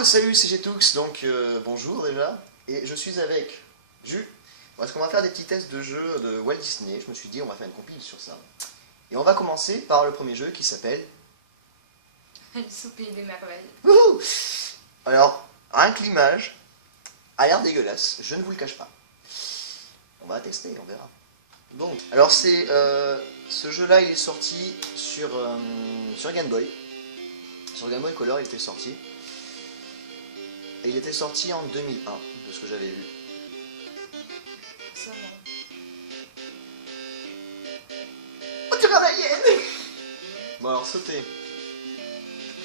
Hello, salut, c'est Getoux, donc bonjour déjà, et je suis avec Jus, parce qu'on va faire des petits tests de jeux de Walt Disney. Je me suis dit on va faire une compile sur ça. Et on va commencer par le premier jeu qui s'appelle... Alice au pays des merveilles. Wouhou. Alors, rien que l'image a l'air dégueulasse, je ne vous le cache pas. On va tester, on verra. Bon, alors c'est ce jeu-là, il est sorti sur Game Boy. Sur Game Boy Color, il était sorti. Et il était sorti en 2001, de ce que j'avais vu. Ça, non. Oh, tu regardes Alien. Bon alors, sautez.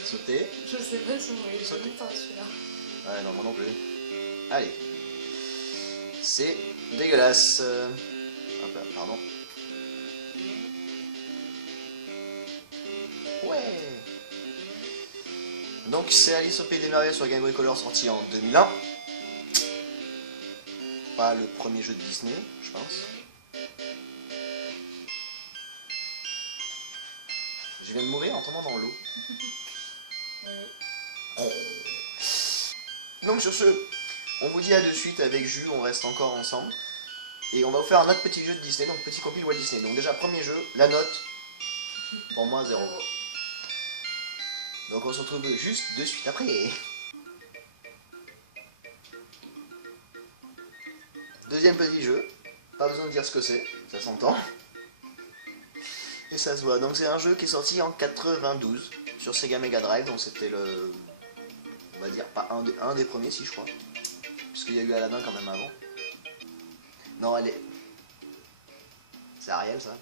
Sautez. Je sais pas si on va y Sautez. jouer par celui-là. Ouais, non, moi non plus. Allez. C'est dégueulasse. Hop là, pardon. Ouais. Donc c'est Alice au Pays des Merveilles sur Game Boy Color, sorti en 2001. Pas le premier jeu de Disney, je pense. Je viens de mourir en tombant dans l'eau. Oui. Donc sur ce, on vous dit à de suite avec Jus, on reste encore ensemble. Et on va vous faire un autre petit jeu de Disney, donc petit compil Walt Disney. Donc déjà, premier jeu, la note, pour moi 0. Donc on se retrouve juste de suite après. Deuxième petit jeu, pas besoin de dire ce que c'est, ça s'entend. Et ça se voit. Donc c'est un jeu qui est sorti en 92 sur Sega Mega Drive, donc c'était le... on va dire pas un des premiers si je crois. Puisqu'il y a eu Aladdin quand même avant. Non, elle est... C'est Ariel ça.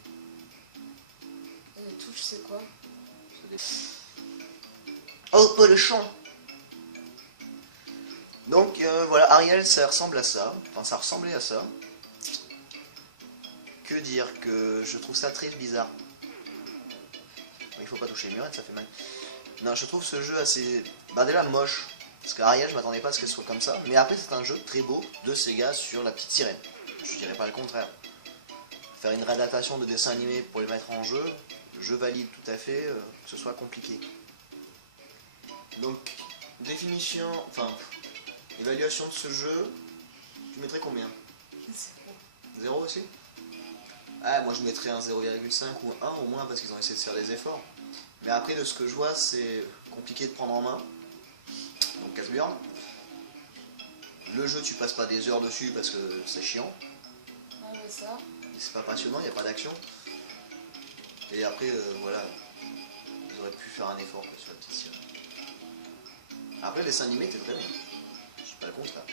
Et les touches, c'est quoi? Oh, Polochon. Donc voilà, Ariel ça ressemble à ça. Enfin ça ressemblait à ça. Que dire que je trouve ça très bizarre. Il faut pas toucher les murettes, ça fait mal. Non, je trouve ce jeu assez... bah déjà moche. Parce qu'Ariel, je m'attendais pas à ce qu'elle soit comme ça. Mais après, c'est un jeu très beau de Sega sur la petite sirène. Je dirais pas le contraire. Faire une réadaptation de dessin animé pour les mettre en jeu, je valide tout à fait que ce soit compliqué. Donc, définition... enfin, évaluation de ce jeu, tu mettrais combien? 0 aussi? Ah, moi je mettrais un 0,5 ou 1 au moins parce qu'ils ont essayé de faire des efforts. Mais après, de ce que je vois, c'est compliqué de prendre en main. Donc casse-burne. Le jeu, tu passes pas des heures dessus parce que c'est chiant. Ah, mais ça. C'est pas passionnant, il n'y a pas d'action. Et après, voilà, ils auraient pu faire un effort quoi, sur la petite sirène. Après, le dessin animé était très bien. Je dis pas le contraire.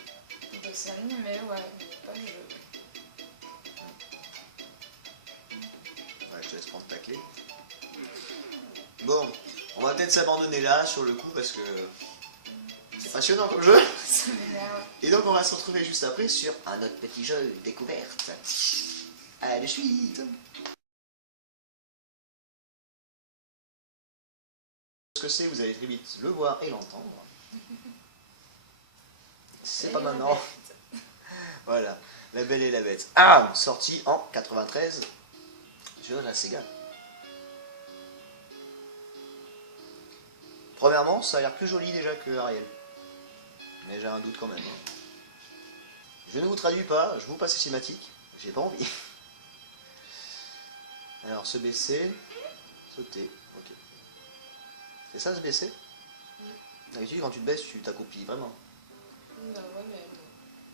Le dessin animé, ouais, mais pas le jeu. Ouais, je te laisse prendre ta clé. Bon, on va peut-être s'abandonner là sur le coup parce que c'est passionnant comme jeu. Ça m'énerve. Et donc on va se retrouver juste après sur un autre petit jeu découverte. À de suite. Ce que c'est, vous allez très vite le voir et l'entendre. C'est pas maintenant. Voilà, La Belle et la Bête. Ah, sorti en 93 sur la Sega. Premièrement, ça a l'air plus joli déjà que Ariel. Mais j'ai un doute quand même. Hein. Je ne vous traduis pas, je vous passe les cinématiques. J'ai pas envie. Alors, se baisser, sauter. Ok. C'est ça, se baisser? D'habitude, quand tu te baisses, tu t'accroupis vraiment. Bah ouais, mais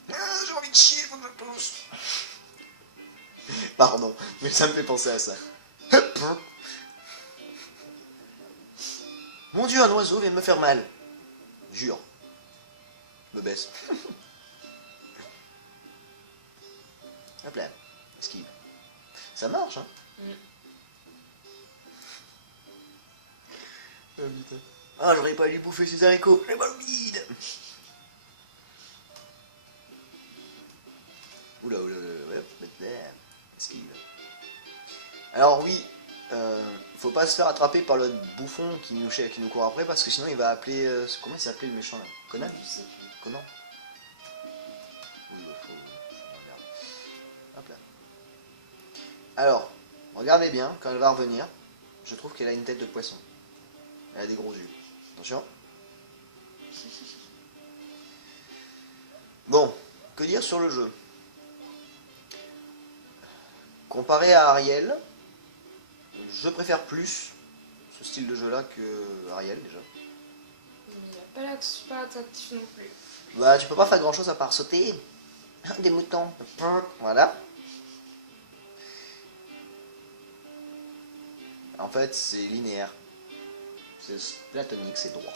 non. Ah, j'ai envie de chier, faut que je pousse. Pardon, mais ça me fait penser à ça. Mon Dieu, un oiseau vient de me faire mal. Jure. Me baisse. Hop là. Esquive. Ça marche, hein. Oh putain. Ah, j'aurais pas dû bouffer ces haricots. J'ai mal au bide. Oula, oula, oula, oula. Esquive. Alors oui, faut pas se faire attraper par le bouffon qui nous court après parce que sinon il va appeler... comment il s'appelait le méchant là? Conan? Je sais plus. Conan? Oui, bah faut... Merde. Hop là. Alors, regardez bien, quand elle va revenir, je trouve qu'elle a une tête de poisson. Elle a des gros yeux. Attention. Bon, que dire sur le jeu? Comparé à Ariel, je préfère plus ce style de jeu là que Ariel déjà. Mais il n'a pas l'air super attractif non plus. Bah tu peux pas faire grand chose à part sauter. Des moutons. Voilà. En fait c'est linéaire. C'est platonique, c'est droit.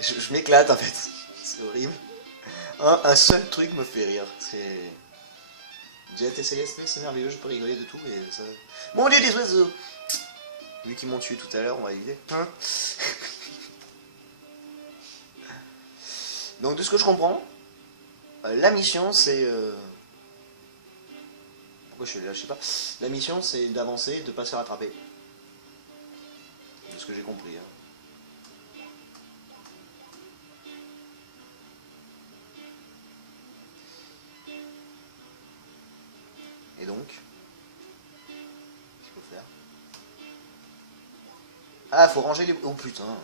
Je m'éclate en fait. C'est horrible. Un seul truc me fait rire. C'est... GLTCSP, c'est merveilleux, je peux rigoler de tout, mais ça... Mon dieu, des oiseaux! Vu qu'ils m'ont tué tout à l'heure, on va éviter. Donc, de ce que je comprends, la mission, c'est... Pourquoi je suis là, je sais pas. La mission, c'est d'avancer, de pas se faire attraper. De ce que j'ai compris. Hein. Et donc, qu'est-ce qu'il faut faire? Ah, faut ranger les... Oh putain.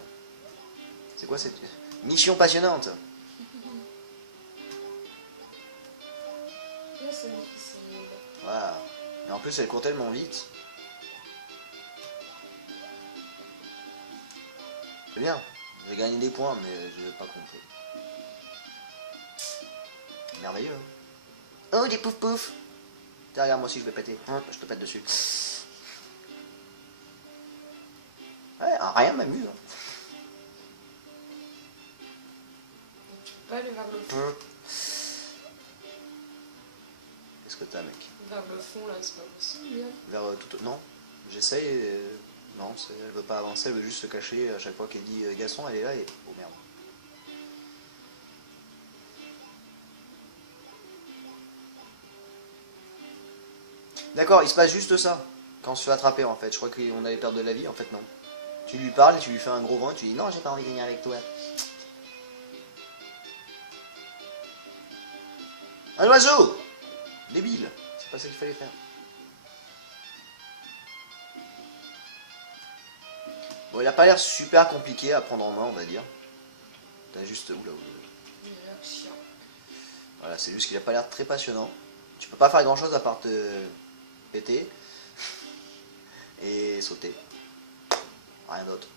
C'est quoi cette mission passionnante? Là, c'est difficile. Voilà. Et en plus, elle court tellement vite. C'est bien. J'ai gagné des points, mais je n'ai pas compris. Merveilleux. Hein. Oh, des pouf pouf. Tiens, regarde, moi aussi, je vais péter. Je te pète dessus. Ouais, rien m'amuse. Hein. Tu peux pas aller vers le fond. Qu'est-ce que t'as, mec? Vers le fond, là, c'est pas possible. Vers tout... Non. J'essaye. Non, elle veut pas avancer, elle veut juste se cacher. À chaque fois qu'elle dit Gaston, elle est là et... Oh merde. D'accord, il se passe juste ça. Quand on se fait attraper, en fait. Je crois qu'on allait perdre de la vie, en fait, non. Tu lui parles et tu lui fais un gros vent et tu dis non, j'ai pas envie de venir avec toi. Un oiseau! Débile. C'est pas ça qu'il fallait faire. Bon, il a pas l'air super compliqué à prendre en main, on va dire. T'as juste... Oula, Il a l'air chiant. Voilà, c'est juste qu'il a pas l'air très passionnant. Tu peux pas faire grand chose à part te péter et sauter. Rien d'autre.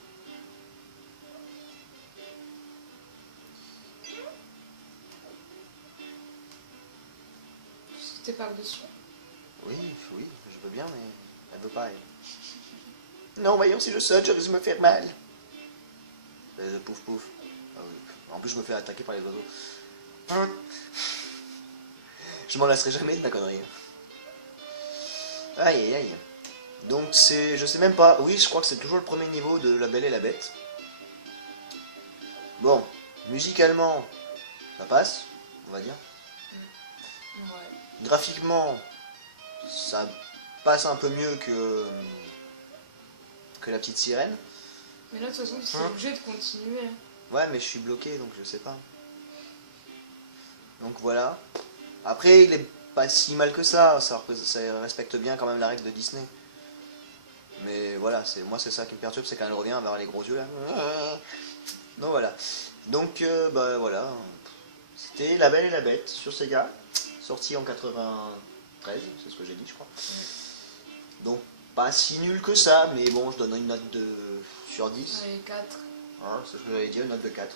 Sauter par-dessus. Oui, oui, je veux bien, mais elle veut pas, elle. Non, voyons, si je saute, je risque de me faire mal. Pouf, pouf. Ah oui. En plus, je me fais attaquer par les oiseaux. Je m'en lasserai jamais de ma connerie. Aïe, aïe, aïe. Donc, c'est... Je sais même pas... Oui, je crois que c'est toujours le premier niveau de La Belle et la Bête. Bon, musicalement, ça passe, on va dire. Ouais. Graphiquement, ça passe un peu mieux que La Petite Sirène. Mais là, de toute façon, tu es obligé de continuer. Ouais, mais je suis bloqué, donc je sais pas. Donc voilà. Après, il est pas si mal que ça respecte bien quand même la règle de Disney. Mais voilà, moi c'est ça qui me perturbe, c'est quand elle revient vers les gros yeux là. Donc voilà. Donc bah voilà. C'était La Belle et la Bête sur Sega, sorti en 93, c'est ce que j'ai dit je crois. Donc pas si nul que ça, mais bon, je donne une note de sur 10. Allez, 4. Hein, c'est ce que j'avais dit, une note de 4.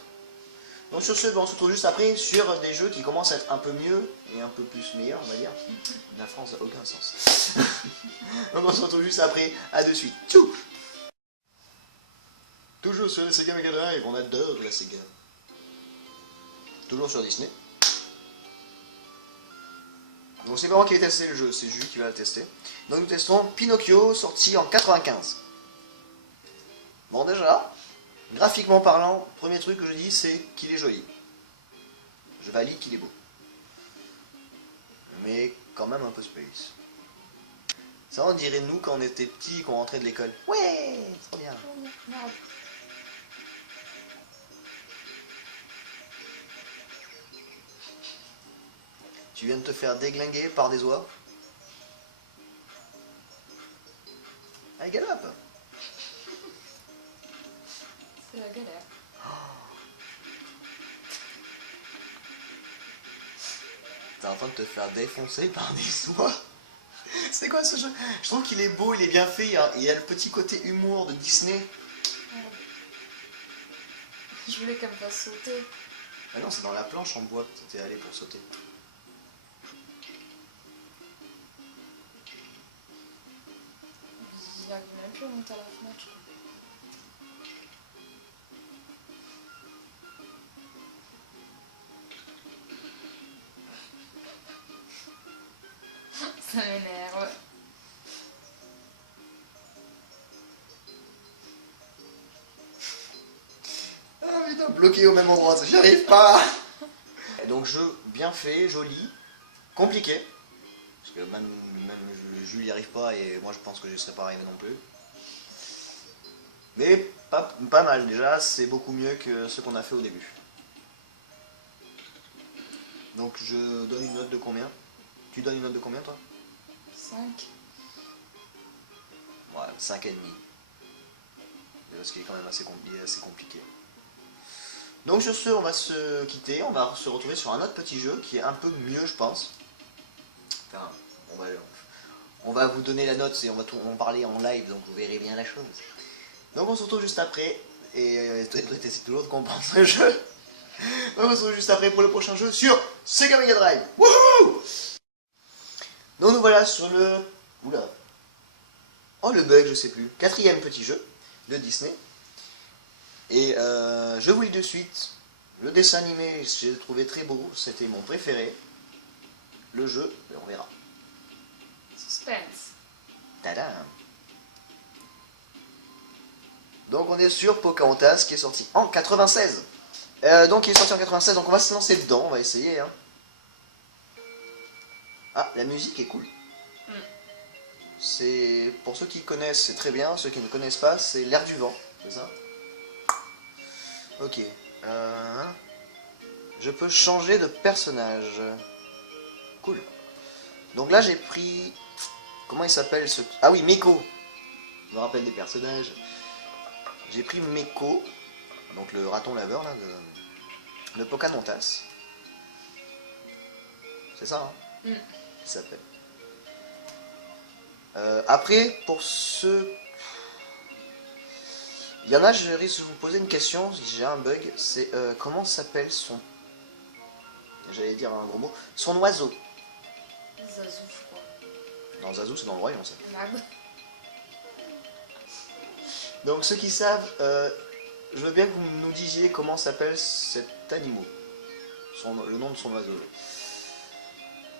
Donc sur ce, on se retrouve juste après sur des jeux qui commencent à être un peu mieux et un peu plus meilleurs, on va dire. La France n'a aucun sens. Donc on se retrouve juste après, à de suite. Tchou. Toujours sur la Sega Mega Drive, on adore la Sega. Toujours sur Disney. Donc c'est pas moi qui vais tester le jeu, c'est Jules qui va le tester. Donc nous testons Pinocchio, sorti en 95. Bon déjà, graphiquement parlant, premier truc que je dis c'est qu'il est joli. Je valide qu'il est beau. Mais quand même un peu space. Ça on dirait nous quand on était petits, qu'on rentrait de l'école. Ouais, c'est trop bien. Merde. Tu viens de te faire déglinguer par des oies. Allez, galope. C'est la galère. T'es en train de te faire défoncer par des soies. C'est quoi ce jeu? Je trouve qu'il est beau, il est bien fait, hein. Il y a le petit côté humour de Disney. Je voulais qu'elle me fasse sauter. Ah non, c'est dans la planche en bois que t'étais allé pour sauter. Il arrive même plus à monter à la fenêtre. Ça m'énerve. Ah putain, bloqué au même endroit, j'y arrive pas. Donc jeu bien fait, joli, compliqué. Parce que même Jules n'y arrive pas et moi je pense que je ne serais pas arrivé non plus. Mais pas mal déjà, c'est beaucoup mieux que ce qu'on a fait au début. Donc je donne une note de combien? Tu donnes une note de combien toi? 5. Ouais, 5,5. Parce qu'il est quand même assez compliqué. Donc sur ce, on va se quitter, on va se retrouver sur un autre petit jeu qui est un peu mieux je pense. Enfin, on va vous donner la note et on va en parler en live, donc vous verrez bien la chose. Donc on se retrouve juste après, et t'essaies toujours de comprendre ce jeu. Donc on se retrouve juste après pour le prochain jeu sur Sega Mega Drive. Wouhou! Donc nous voilà sur le... Oula. Oh le bug, je sais plus. 4e petit jeu de Disney. Et je vous le dis de suite, le dessin animé, j'ai trouvé très beau, c'était mon préféré. Le jeu, on verra. Suspense. Tadam! Donc on est sur Pocahontas qui est sorti en 96. Donc il est sorti en 96, donc on va se lancer dedans, on va essayer. Hein. Ah, la musique est cool. C'est pour ceux qui connaissent, c'est très bien. Ceux qui ne connaissent pas, c'est l'air du vent, c'est ça? Ok. Je peux changer de personnage. Cool. Donc là j'ai pris... Comment il s'appelle ce... Ah oui, Meko. Je me rappelle des personnages. J'ai pris Meko, donc le raton laveur là, de Pocahontas. C'est ça, hein? Il s'appelle. Après, pour ceux... Il y en a, je risque de vous poser une question, si j'ai un bug, c'est comment s'appelle son... J'allais dire un gros mot. Son oiseau. Zazou, je crois. Non, Zazu, c'est dans le royaume, ça. Merde. Donc, ceux qui savent, je veux bien que vous nous disiez comment s'appelle cet animal. Le nom de son oiseau.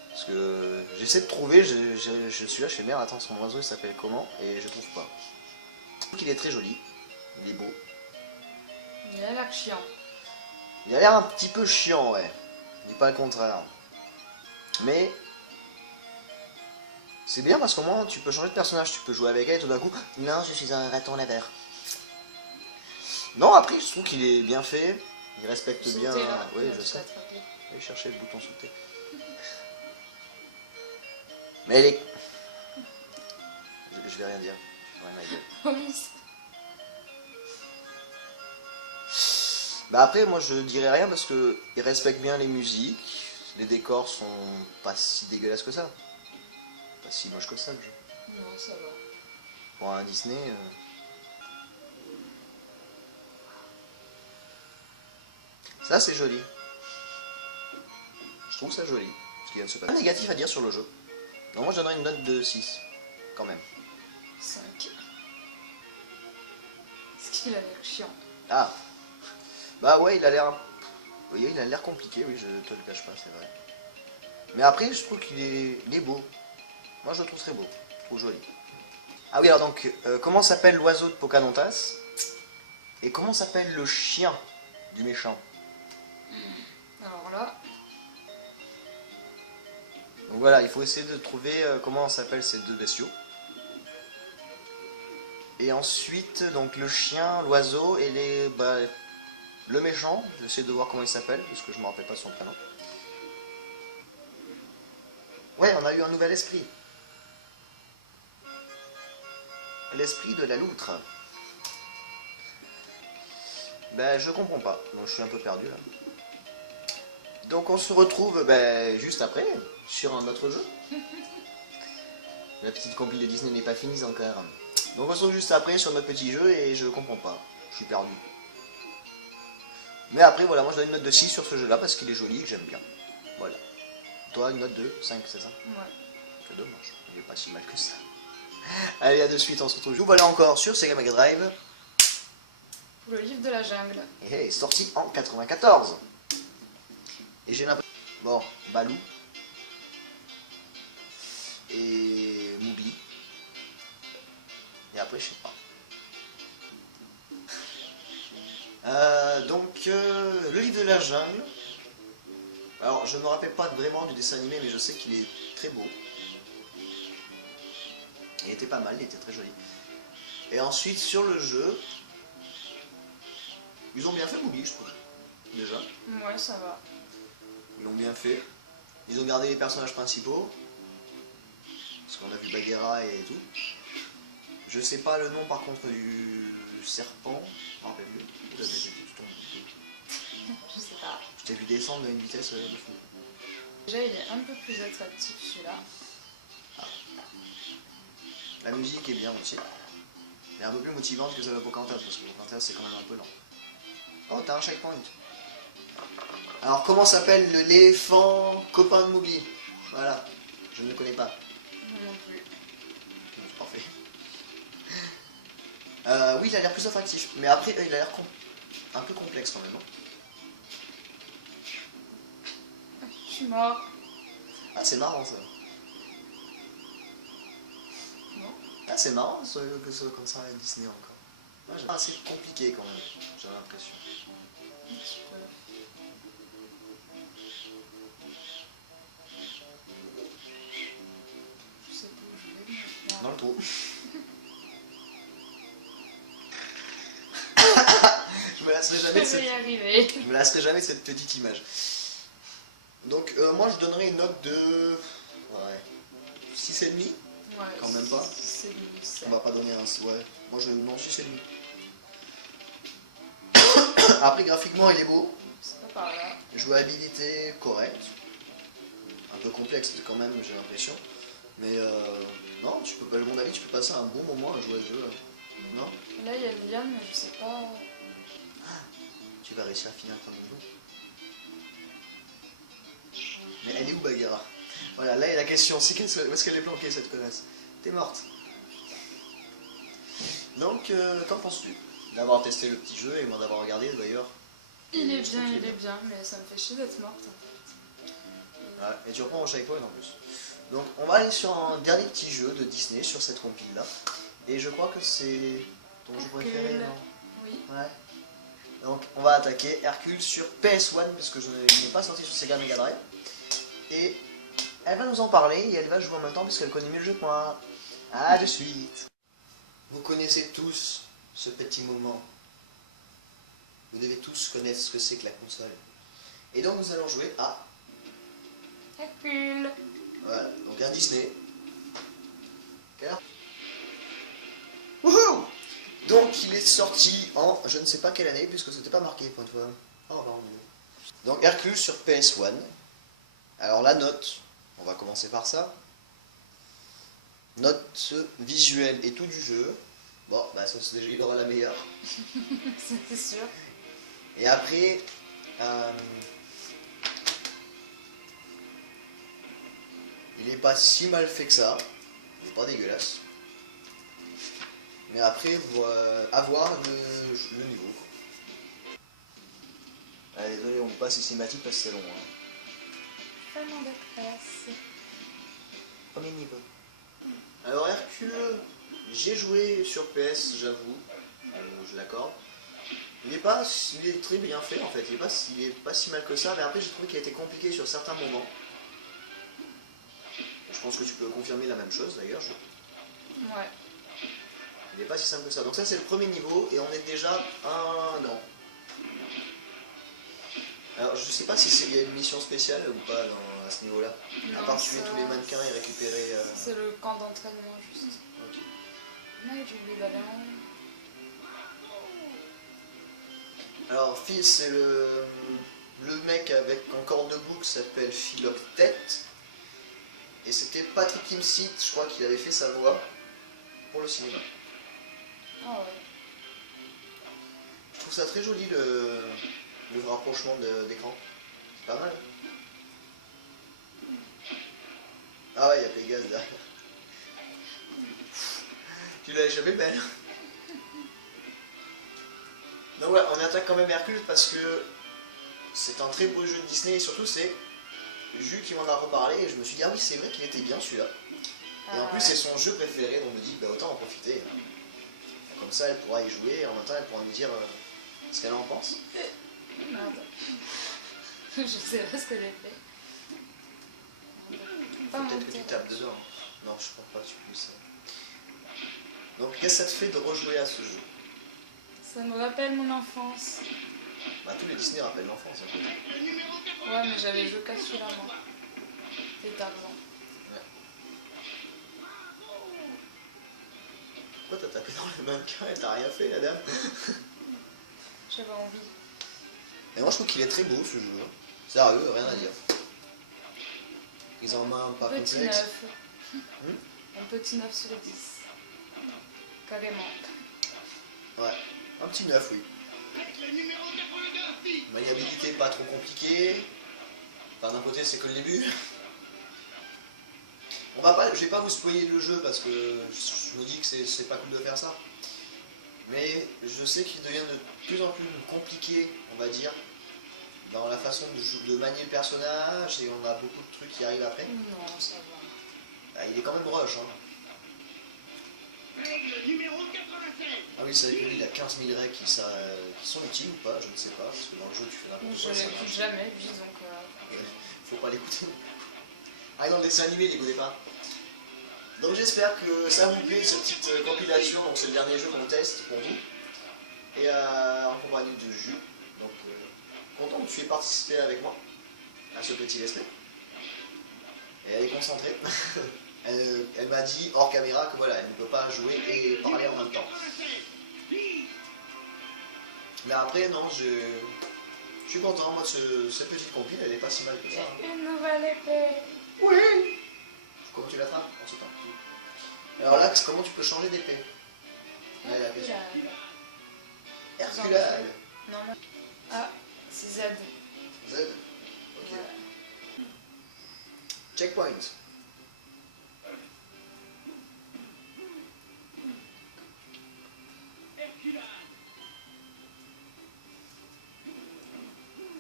Parce que j'essaie de trouver, je suis là, je fais merde, attends, son oiseau il s'appelle comment? Et je trouve pas. Donc, il est très joli, il est beau. Il a l'air chiant. Il a l'air un petit peu chiant, ouais. Je dis pas le contraire. Mais c'est bien parce qu'au moins tu peux changer de personnage, tu peux jouer avec elle et tout d'un coup, non, je suis un raton laveur. Non, après, je trouve qu'il est bien fait, il respecte Sauter, bien. là, Oui, il a je tout sais. attrapé. Allez chercher le bouton sauter. Mais elle est. Je vais rien dire. Je vais rien dire. Oui. Bah après, moi je dirais rien parce que il respecte bien les musiques, les décors sont pas si dégueulasses que ça. Pas si moche que ça le jeu. Non, ça va. Pour un Disney. Ça c'est joli. Je trouve ça joli. Ce qui vient de se passer. Un négatif à dire sur le jeu. Donc moi je donnerais une note de 6. Quand même. 5. Parce qu'il a l'air chiant. Ah. Bah ouais, il a l'air. Oui, il a l'air compliqué, oui, je te le cache pas, c'est vrai. Mais après, je trouve qu'il est beau. Moi, je le trouve très beau. Je trouve joli. Ah oui, alors donc, comment s'appelle l'oiseau de Pocahontas? Et comment s'appelle le chien du méchant? Alors là, Donc voilà, il faut essayer de trouver comment s'appellent ces deux bestiaux. Et ensuite, donc le chien, l'oiseau et le méchant. J'essaie de voir comment il s'appelle, parce que je ne me rappelle pas son prénom. Ouais, on a eu un nouvel esprit. L'esprit de la loutre. Ben je comprends pas, donc je suis un peu perdu là. Donc on se retrouve juste après, sur un autre jeu. La petite compil de Disney n'est pas finie encore. Donc on se retrouve juste après sur notre petit jeu et je comprends pas, je suis perdu. Mais après voilà, moi je donne une note de 6 sur ce jeu là parce qu'il est joli et que j'aime bien. Voilà. Toi une note de 5, c'est ça? Ouais. C'est dommage, il est pas si mal que ça. Allez, à de suite, on se retrouve. Nous voilà encore sur Sega Mega Drive. Pour le livre de la jungle. Et sorti en 94. Et j'ai l'impression... Bon, Balou. Et Moubi. Et après, je sais pas. Le livre de la jungle. Alors, je ne me rappelle pas vraiment du dessin animé, mais je sais qu'il est très beau. Il était pas mal, il était très joli. Et ensuite, sur le jeu, ils ont bien fait Moubi, je trouve. Déjà. Ouais, ça va. Ils l'ont bien fait. Ils ont gardé les personnages principaux. Parce qu'on a vu Bagheera et tout. Je sais pas le nom par contre du serpent. Je me rappelle plus. Je sais pas. Je t'ai vu descendre à une vitesse de fou. Déjà, il est un peu plus attractif celui-là. La musique est bien aussi. Elle est un peu plus motivante que celle de Pocahontas, parce que Pocahontas c'est quand même un peu lent. Oh, t'as un checkpoint. Alors, comment s'appelle l'éléphant copain de Mowgli? Voilà, je ne le connais pas. Moi non plus. Parfait. Oui, il a l'air plus attractif, mais après, il a l'air un peu complexe quand même. Non? Je suis mort. Ah, c'est marrant ça. Non. Ah, c'est marrant que ce soit comme ça à Disney encore. Ouais, c'est compliqué quand même, j'ai l'impression. Un petit peu. Je sais pas où je vais. Mais... Dans le trou. Je me lasserai jamais de Je vais y cette... arriver. Je me lasserai jamais de cette petite image. Donc moi je donnerais une note de... Ouais. 6,5. Ouais. Quand même pas. C'est lui, On va pas donner un... Ouais. Moi je... Non, 6,5. Après graphiquement il est beau. C'est pas par là. Jouabilité correcte. Un peu complexe quand même j'ai l'impression. Mais non, tu peux, à mon avis tu peux passer un bon moment à jouer à ce jeu là. Non? Là, il y a une liane, mais je sais pas. Tu vas réussir à finir ton niveau. Mais elle est où Bagheera? Voilà, là est la question, c'est où est-ce qu'elle est planquée cette connasse? T'es morte. Donc, qu'en penses-tu d'avoir testé le petit jeu et moi d'avoir regardé d'ailleurs? Il est bien, mais ça me fait chier d'être morte. Ouais, et tu reprends en checkpoint en plus. Donc, on va aller sur un dernier petit jeu de Disney sur cette compile là. Et je crois que c'est ton jeu préféré, non? Oui. Ouais. Donc on va attaquer Hercule sur PS1 parce que je n'ai pas sorti sur Sega Mega Drive. Et elle va nous en parler et elle va jouer en même temps parce qu'elle connaît mieux le jeu que moi. A de suite. Vous connaissez tous ce petit moment. Vous devez tous connaître ce que c'est que la console. Et donc nous allons jouer à... Hercule. Voilà, donc un Disney. Quelle heure? Wouhou! Donc il est sorti en je ne sais pas quelle année puisque c'était pas marqué pour une fois. Oh non. Donc Hercule sur PS1. Alors la note, on va commencer par ça. Note visuelle et tout du jeu. Bon, bah ça c'est déjà il aura la meilleure. C'est sûr. Et après, il est pas si mal fait que ça. Il est pas dégueulasse. Mais après, à voir le niveau. Ah, désolé, on passe les cinématiques parce que c'est long. Hein. Tellement de classe. Premier niveau. Alors Hercule, j'ai joué sur PS, j'avoue, je l'accorde. Il est très bien fait en fait, il est pas si mal que ça, mais après j'ai trouvé qu'il a été compliqué sur certains moments. Je pense que tu peux confirmer la même chose d'ailleurs. Ouais. Il n'est pas si simple que ça. Donc ça c'est le premier niveau et on est déjà un an. Alors je sais pas si il y a une mission spéciale ou pas à ce niveau-là. À part tuer tous les mannequins et récupérer... C'est le camp d'entraînement juste. Ok. Là j'ai oublié d'aller en... Alors, Phil, c'est le mec avec encore debout qui s'appelle Philoctet. Et c'était Patrick Timsit, je crois, qui avait fait sa voix pour le cinéma. Ah ouais. Je trouve ça très joli le rapprochement d'écran. C'est pas mal. Ah ouais, il y a Pégase derrière. Tu l'as échappé belle. Donc ouais, on attaque quand même Hercule parce que c'est un très beau jeu de Disney et surtout c'est Jus qui m'en a reparlé et je me suis dit ah oui c'est vrai qu'il était bien celui-là. Et en plus c'est son jeu préféré donc je me dis bah autant en profiter. Comme ça elle pourra y jouer et en même temps elle pourra nous dire ce qu'elle en pense. Merde. Je sais pas ce que j'ai fait. Pas Peut-être que tu tapes dedans. Non je crois pas que tu puisses. Donc qu'est-ce que ça te fait de rejouer à ce jeu? Ça me rappelle mon enfance. Bah tous les Disney rappellent l'enfance un peu. Ouais, mais j'avais joué qu'à celui-là, moi. Et Tarzan. Ouais. Pourquoi t'as tapé dans le mannequin et t'as rien fait la dame? J'avais envie. Et moi je trouve qu'il est très beau ce jeu. Sérieux, rien à dire. Ils en main pas Petit complexe. 9. Un petit 9 sur 10. Carrément. Ouais, un petit 9 oui. Maniabilité pas trop compliquée. Enfin d'un côté c'est que le début. Je vais pas vous spoiler le jeu parce que je me dis que c'est pas cool de faire ça. Mais je sais qu'il devient de plus en plus compliqué, on va dire, dans la façon de manier le personnage et on a beaucoup de trucs qui arrivent après. Non, ça va. Bah, il est quand même rush. Hein. Ah oui, c'est vrai que lui il a 15 000 règles qui sont utiles ou pas, je ne sais pas, parce que dans le jeu tu fais n'importe quoi. Je ça l'écoute marche. jamais, lui, donc... Faut pas l'écouter. Ah dans le dessin animé, il l'écoutait pas. Donc j'espère que ça vous plaît cette petite compilation, donc c'est le dernier jeu qu'on teste pour vous. Et en compagnie de Jus. Donc content que tu aies participé avec moi à ce petit let's play. Et elle est concentrée. elle m'a dit hors caméra que voilà, elle ne peut pas jouer et parler en même temps. Mais après non, je suis content, moi cette petite compile elle est pas si mal que ça. Hein. Une nouvelle épée. Oui. Comment tu l'attrapes en sautant. Alors là, comment tu peux changer d'épée? Ouais, la question. Herculal. Non, non. Ah, c'est Z. Z. Ok. Voilà. Checkpoint.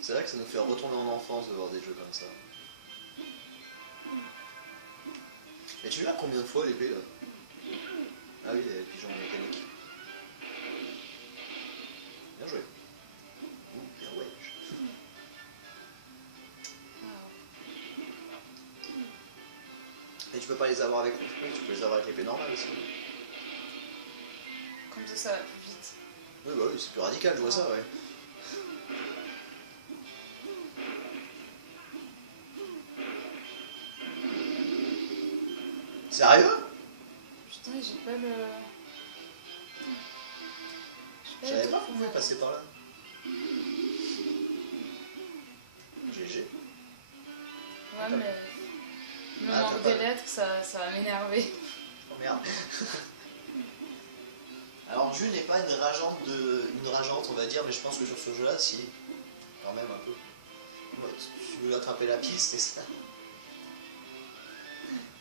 C'est vrai que ça nous fait retourner en enfance de voir des jeux comme ça. Et tu l'as combien de fois l'épée là? Ah oui, les pigeons mécaniques. Bien joué. Ouh, bien ouais. Et tu peux pas les avoir avec... Oui, tu peux les avoir avec l'épée normale aussi. Comme ça va plus vite. Oui, bah oui, c'est plus radical, je vois ça, ouais. Sérieux? Putain, j'ai pas le... Je savais pas qu'on pouvait passer par là. GG. Ouais, mais... Le Ah, manque t'as des pas- lettres, ça va m'énerver. Oh merde. Alors Jules n'est pas une rageante on va dire, mais je pense que sur ce jeu-là, si. Quand même un peu. Moi, tu veux attraper la pièce, c'est ça.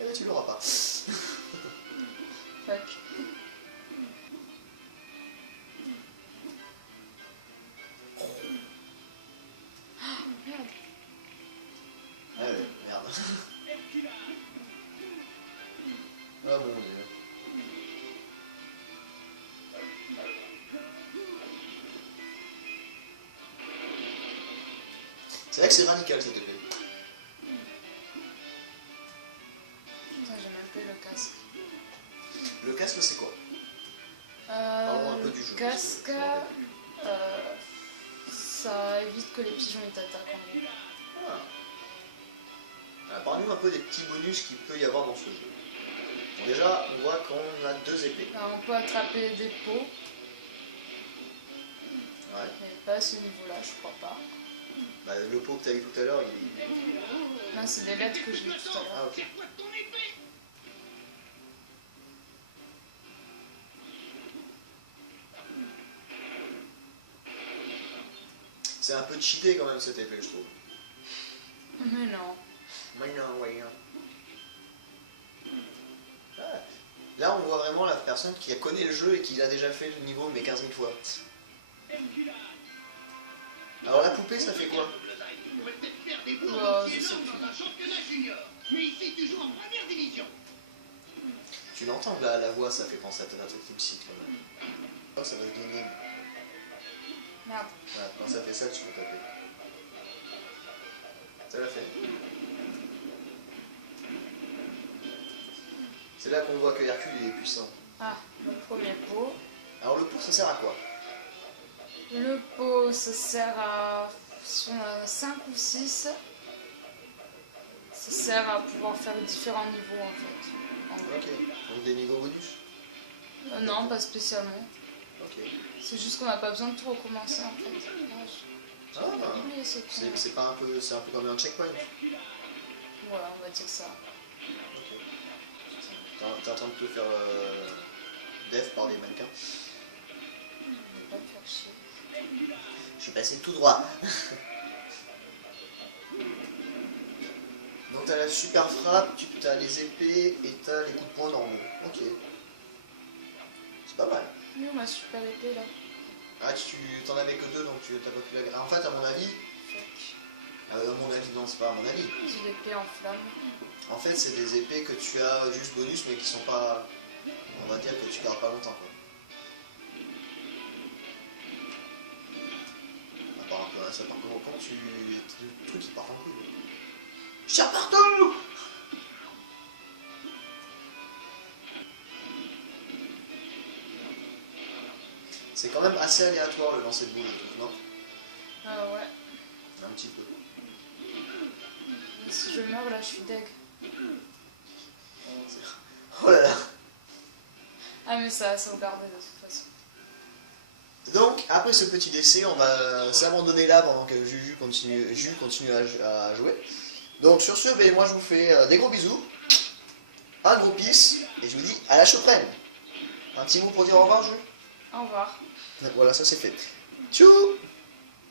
Eh ben tu l'auras pas. Fuck. Oh, merde. Ah ouais, merde. Ah mon dieu. C'est vrai que c'est radical cette épée. Putain, j'ai même plus le casque. Le casque c'est quoi? Parlons un peu du jeu, Le parce que casque, je me rappelle ça évite que les pigeons ils t'attaquent en gros. Ah. Alors, parle-nous un peu des petits bonus qu'il peut y avoir dans ce jeu. Bon, déjà, on voit qu'on a deux épées. Alors, on peut attraper des pots. Ouais. Mais pas à ce niveau-là, je crois pas. Bah, le pot que t'as eu tout à l'heure, il... Non, c'est des lettres que je lis tout à l'heure. Ah, ok. C'est un peu cheaté quand même cette épée, je trouve. Mais non. Mais non, ouais, non. Ah. Là, on voit vraiment la personne qui a connu le jeu et qui l'a déjà fait le niveau mais 15 000 fois. Alors la poupée, ça fait quoi? Je sais plus. Tu l'entends la voix, ça fait penser à ta Team Six quand même. Oh, ça va se gagner. Merde. Voilà, quand ça fait ça, tu peux taper. Ça l'a fait. C'est là qu'on voit que Hercule il est puissant. Ah, le premier pot. Alors le pot, ça sert à quoi? Le pot, ça sert à... Si on a 5 ou 6, ça sert à pouvoir faire différents niveaux en fait. En gros. Ok, donc des niveaux bonus? Non, pas spécialement. Ok. C'est juste qu'on n'a pas besoin de tout recommencer en fait. Ah, Oublié ce point. c'est pas un peu, c'est un peu comme un checkpoint. Voilà, on va dire ça. Ok. T'es en train de te faire def par des mannequins. On va pas me faire chier. Je suis passé tout droit. Donc t'as la super frappe, t'as les épées et t'as les coups de poing normaux. Ok. C'est pas mal. Mais ma super épée là. Ah, tu t'en avais que 2 donc tu t'as pas pu la griller. En fait, à mon avis. À mon avis, non, c'est pas à mon avis. C'est l'épée en flamme. En fait, c'est des épées que tu as juste bonus mais qui sont pas. On va dire que tu gardes pas longtemps quoi. À part un peu, ça part comment quand tu. Le truc qui part en couille. Je tire partout! C'est quand même assez aléatoire le lancer de boule, non? Ah ouais. Un petit peu. Mais si je meurs là, je suis deg. Oh là là! Ah mais ça a sauvegardé de toute façon. Donc, après ce petit décès, on va s'abandonner là pendant que Juju continue à jouer. Donc sur ce, ben, moi je vous fais des gros bisous, un gros peace, et je vous dis à la prochaine. Un petit mot pour dire au revoir, Juju? Au revoir. Voilà, ça c'est fait. Tchou!